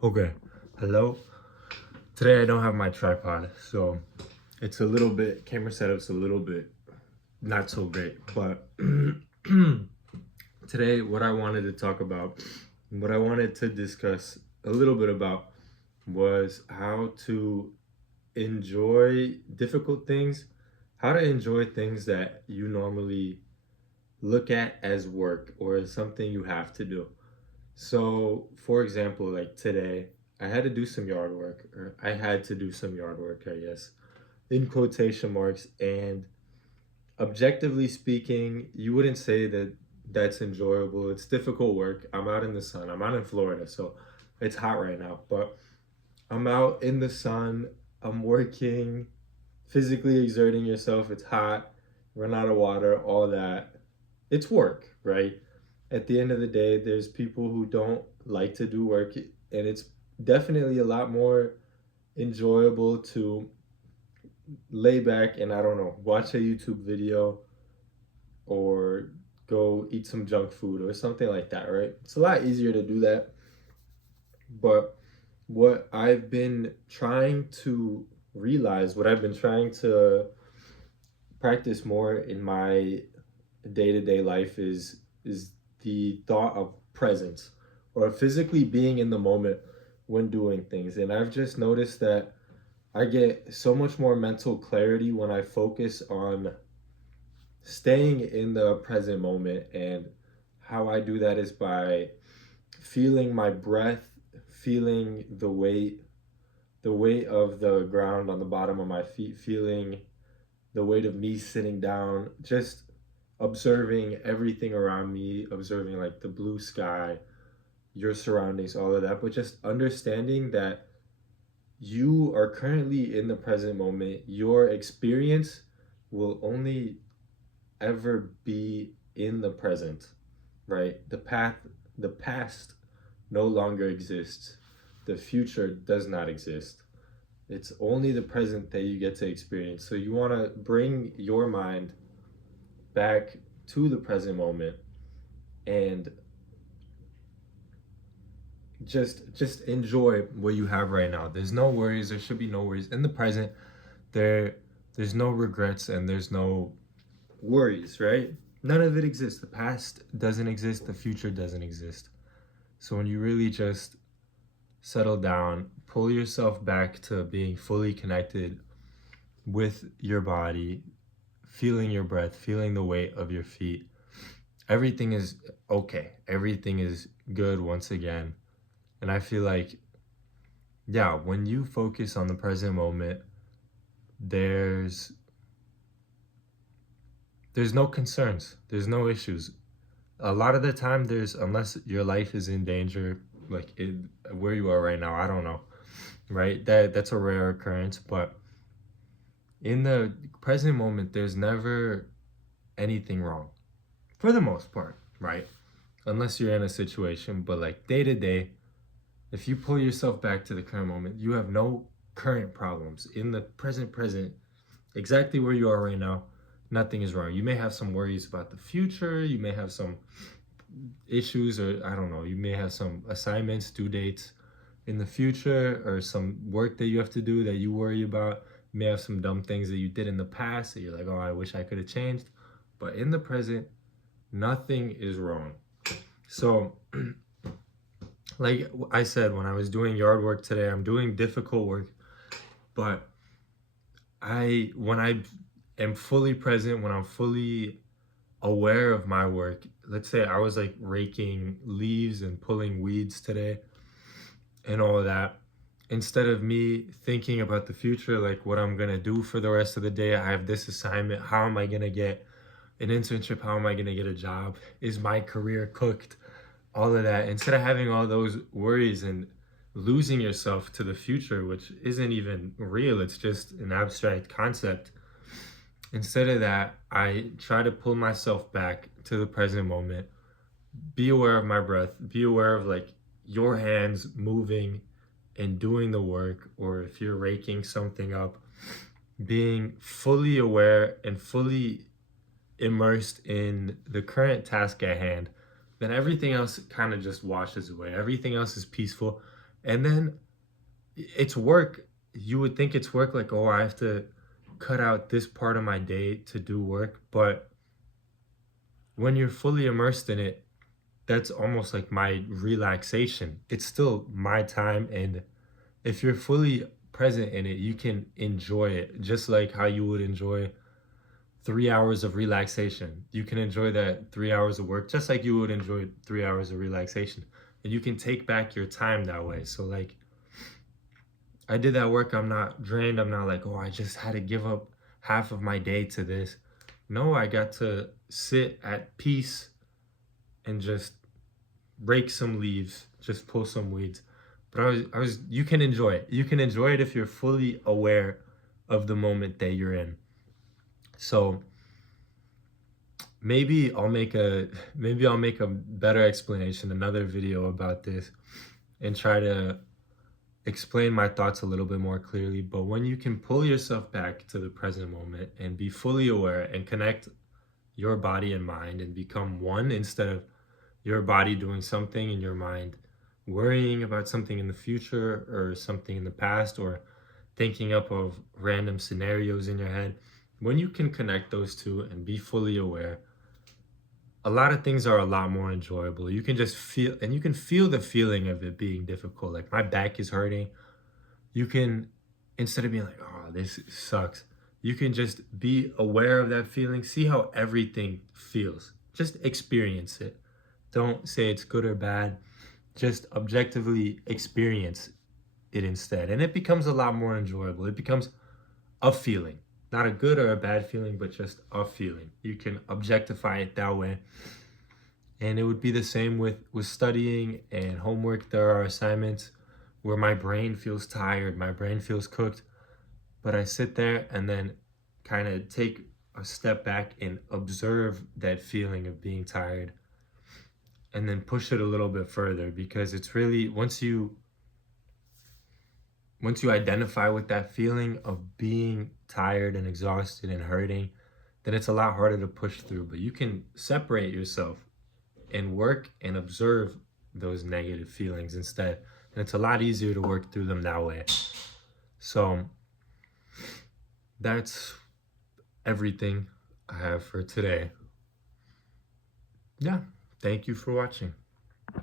Okay, hello. Today I don't have my tripod, so it's a little bit, camera setup's a little bit not so great. But today, what I wanted to talk about, what I wanted to discuss a little bit about was how to enjoy difficult things, how to enjoy things that you normally look at as work or as something you have to do. So, for example, like today, I had to do some yard work, or I had to do some yard work, I guess, in quotation marks. And objectively speaking, you wouldn't say that that's enjoyable. It's difficult work. I'm out in the sun. I'm out in Florida, so it's hot right now. But I'm out in the sun. I'm working, physically exerting yourself. It's hot. Run out of water, all that. It's work, right? At the end of the day, there's people who don't like to do work, and it's definitely a lot more enjoyable to lay back and, I don't know, watch a YouTube video or go eat some junk food or something like that, right? It's a lot easier to do that. But what I've been trying to realize, what I've been trying to practice more in my day-to-day life is the thought of presence, or physically being in the moment when doing things. And I've just noticed that I get so much more mental clarity when I focus on staying in the present moment. And how I do that is by feeling my breath, feeling the weight of the ground on the bottom of my feet, feeling the weight of me sitting down, just observing everything around me, observing like the blue sky, your surroundings, all of that, but just understanding that you are currently in the present moment. Your experience will only ever be in the present, right? The past no longer exists. The future does not exist. It's only the present that you get to experience. So you want to bring your mind back to the present moment and just enjoy what you have right now. There's no worries. There should be no worries in the present. There there's no regrets and there's no worries, right? None of it exists. The past doesn't exist. The future doesn't exist. So when you really just settle down, pull yourself back to being fully connected with your body, feeling your breath, feeling the weight of your feet, everything is okay. Everything is good once again. And I feel like, yeah, when you focus on the present moment, there's there's no concerns. There's no issues. A lot of the time there's, unless your life is in danger, like where you are right now, I don't know, right? That's a rare occurrence, but in the present moment there's never anything wrong for the most part, right? Unless you're in a situation, but like day to day, if you pull yourself back to the current moment, you have no current problems. In the present, exactly where you are right now, nothing is wrong. You may have some worries about the future, you may have some issues, or I don't know, you may have some assignments, due dates in the future, or some work that you have to do that you worry about. You may have some dumb things that you did in the past that you're like, oh, I wish I could have changed. But in the present, nothing is wrong. So, like I said, when I was doing yard work today, I'm doing difficult work, but when I am fully present, when I'm fully aware of my work, let's say I was like raking leaves and pulling weeds today and all of that, instead of me thinking about the future, like what I'm gonna do for the rest of the day, I have this assignment, how am I gonna get an internship, how am I gonna get a job, is my career cooked, all of that, instead of having all those worries and losing yourself to the future, which isn't even real, it's just an abstract concept. Instead of that, I try to pull myself back to the present moment, be aware of my breath, be aware of like your hands moving and doing the work, or if you're raking something up, being fully aware and fully immersed in the current task at hand, then everything else kind of just washes away. Everything else is peaceful. And then it's work. You would think it's work, like, oh, I have to cut out this part of my day to do work. But when you're fully immersed in it, that's almost like my relaxation. It's still my time. And if you're fully present in it, you can enjoy it just like how you would enjoy 3 hours of relaxation. You can enjoy that 3 hours of work just like you would enjoy 3 hours of relaxation. And you can take back your time that way. So, like, I did that work. I'm not drained. I'm not like, oh, I just had to give up half of my day to this. No, I got to sit at peace and just rake some leaves, just pull some weeds. But you can enjoy it. You can enjoy it if you're fully aware of the moment that you're in. So maybe I'll make a better explanation, another video about this, and try to explain my thoughts a little bit more clearly. But when you can pull yourself back to the present moment and be fully aware and connect your body and mind and become one, instead of your body doing something and your mind worrying about something in the future or something in the past, or thinking up of random scenarios in your head, when you can connect those two and be fully aware, a lot of things are a lot more enjoyable. You can just feel, and you can feel the feeling of it being difficult. Like, my back is hurting. You can, instead of being like, oh, this sucks, you can just be aware of that feeling, see how everything feels. Just experience it. Don't say it's good or bad. Just objectively experience it instead. And it becomes a lot more enjoyable. It becomes a feeling. Not a good or a bad feeling, but just a feeling. You can objectify it that way. And it would be the same with studying and homework. There are assignments where my brain feels tired, my brain feels cooked, but I sit there and then kind of take a step back and observe that feeling of being tired, and then push it a little bit further, because it's really, once you identify with that feeling of being tired and exhausted and hurting, then it's a lot harder to push through. But you can separate yourself and work and observe those negative feelings instead. And it's a lot easier to work through them that way. So that's everything I have for today. Yeah, thank you for watching.